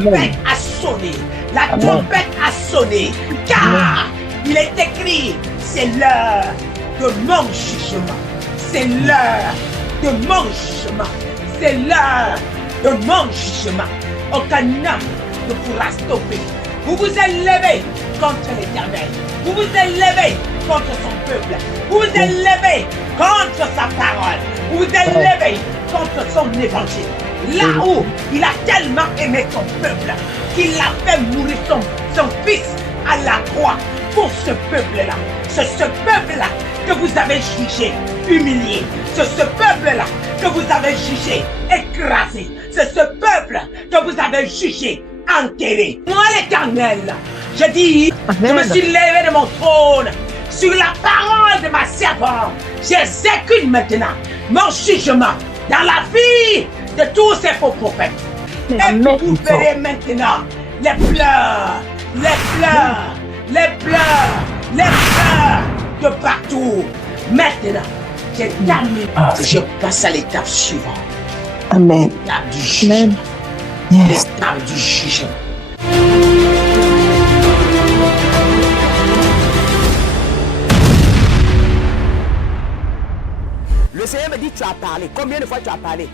trompette a sonné. La trompette a sonné. Car il est écrit, c'est l'heure de mon jugement. C'est l'heure de mon jugement. C'est l'heure de mon jugement. Aucun homme ne pourra stopper. Vous vous élevez contre l'Éternel. Vous vous élevez contre son peuple. Vous vous élevez contre sa parole. Vous vous élevez contre son évangile. Là où il a tellement aimé son peuple qu'il a fait mourir son fils à la croix pour ce peuple-là. C'est ce peuple-là que vous avez jugé humilié. C'est ce peuple-là que vous avez jugé écrasé. C'est ce peuple que vous avez jugé enterré. Moi, l'Éternel, je dis, je me suis levé de mon trône sur la parole de ma servante. J'exécute maintenant mon jugement dans la vie de tous ces faux prophètes. Et vous verrez maintenant les pleurs, les pleurs, les pleurs, les pleurs de partout. Maintenant, j'ai terminé. Je passe à l'étape suivante. Amen. L'étape du jugement. Yes. L'étape du jugement. Le Seigneur me dit, tu as parlé. Combien de fois tu as parlé?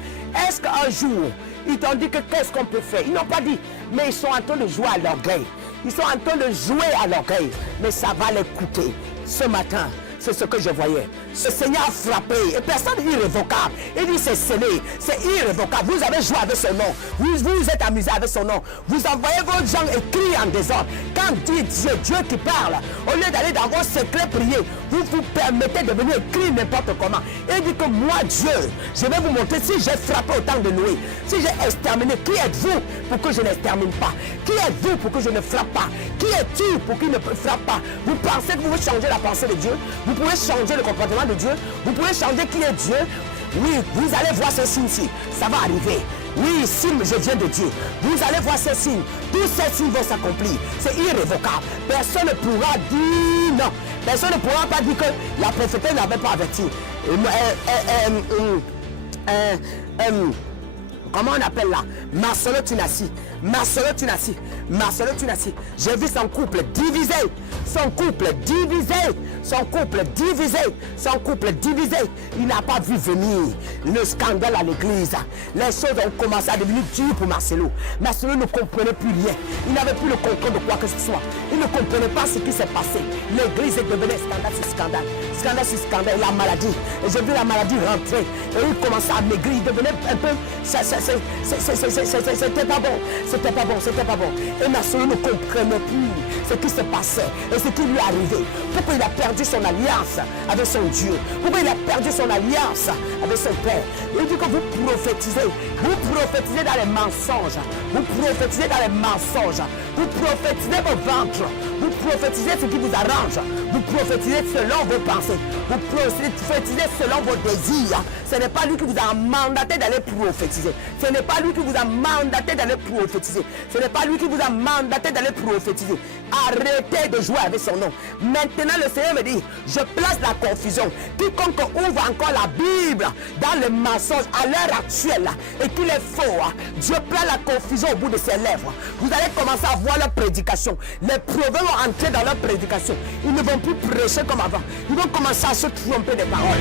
Est-ce qu'un jour, ils t'ont dit que qu'est-ce qu'on peut faire? Ils n'ont pas dit, mais ils sont en train de jouer à l'orgueil. Ils sont en train de jouer à l'orgueil. Mais ça va les coûter. Ce matin, c'est ce que je voyais. Ce Seigneur a frappé. Et personne irrévocable. Il dit c'est scellé. C'est irrévocable. Vous avez joué avec son nom. Vous êtes amusé avec son nom. Vous envoyez vos gens écrits en désordre. Quand dit Dieu, Dieu qui parle, au lieu d'aller dans vos secrets prier, vous vous permettez de venir écrire n'importe comment. Il dit que moi, Dieu, je vais vous montrer si j'ai frappé au temps de Noé. Si j'ai exterminé, qui êtes-vous pour que je n'extermine pas? Qui êtes-vous pour que je ne frappe pas? Qui es-tu pour qu'il ne frappe pas? Vous pensez que vous pouvez changer la pensée de Dieu? Vous pouvez changer le comportement de Dieu. Vous pouvez changer qui est Dieu. Oui, vous allez voir ce signe-ci. Ça va arriver. Oui, signe, je viens de Dieu. Vous allez voir ces signes. Tous ces signes vont s'accomplir. C'est irrévocable. Personne ne pourra dire non. Personne ne pourra pas dire que la prophétesse n'avait pas averti. Comment on appelle là? Marcelo Tunassi. Marcelo Tunassi. Marcelo Tunassi. J'ai vu son couple divisé. Son couple divisé. Son couple divisé. Son couple divisé. Il n'a pas vu venir le scandale à l'église. Les choses ont commencé à devenir dures pour Marcelo. Marcelo ne comprenait plus rien. Il n'avait plus le contrôle de quoi que ce soit. Il ne comprenait pas ce qui s'est passé. L'église devenait scandale sur scandale. Scandale sur scandale. La maladie. Et j'ai vu la maladie rentrer. Et il commençait à maigrir. Il devenait un peu... C'était pas bon. C'était pas bon. C'était pas bon. Et Marcelo ne comprenait plus ce qui se passait et ce qui lui arrivait. Pourquoi il a perdu son alliance avec son Dieu? Pourquoi il a perdu son alliance avec son Père? Il dit que vous prophétisez dans les mensonges, vous prophétisez dans les mensonges, vous prophétisez vos ventres, vous prophétisez ce qui vous arrange, vous prophétisez selon vos pensées, vous prophétisez selon vos désirs. Ce n'est pas lui qui vous a mandaté d'aller prophétiser. Ce n'est pas lui qui vous a mandaté d'aller prophétiser. Ce n'est pas lui qui vous a mandaté d'aller prophétiser. Arrêtez de jouer avec son nom. Maintenant le Seigneur me dit, je place la confusion. Quiconque ouvre encore la Bible dans le mensonge à l'heure actuelle et qu'il est faux, Dieu place la confusion au bout de ses lèvres. Vous allez commencer à voir leur prédication. Les prophètes vont entrer dans leur prédication. Ils ne vont plus prêcher comme avant. Ils vont commencer à se tromper des paroles.